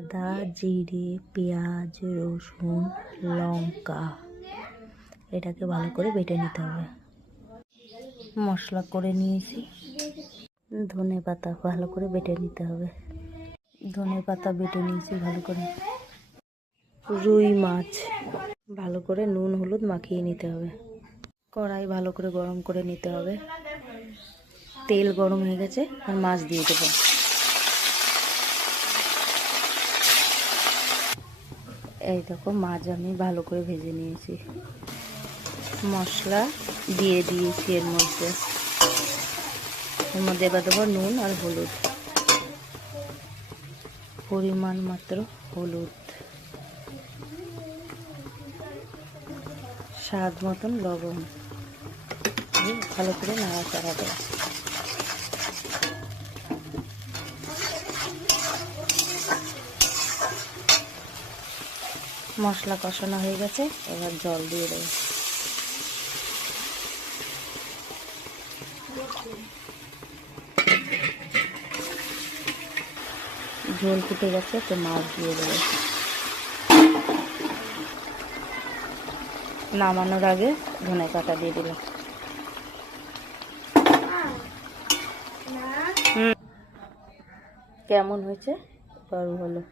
আদা, জিরে, পেঁয়াজ, রসুন, লঙ্কা এটাকে ভালো করে বেটে নিতে হবে। মশলা করে নিয়েছি। ধনে পাতা ভালো করে বেটে নিতে হবে। ধনে পাতা বেটে নিয়েছি ভালো করে। রুই মাছ ভালো করে নুন হলুদ মাখিয়ে নিতে হবে। কড়াই ভালো করে গরম করে নিতে হবে। তেল গরম হয়ে গেছে, আর মাছ দিয়ে দেবো। এই দেখো মাছ আমি ভালো করে ভেজে নিয়েছি। মশলা দিয়ে দিয়েছি এর মধ্যে এবার দেবো নুন আর হলুদ, পরিমাণ মাত্র হলুদ, স্বাদ মতন লবণ, ভালো করে নাড়াচাড়া দেবো। মশলা কষানো হয়ে গেছে, এবার জল দিয়ে দেবো। ঝোল ফুটে গেছে, তো মাছ দিয়ে দেবো। নামানোর আগে ধনে পাতা দিয়ে দিলাম। কেমন হয়েছে? বলো।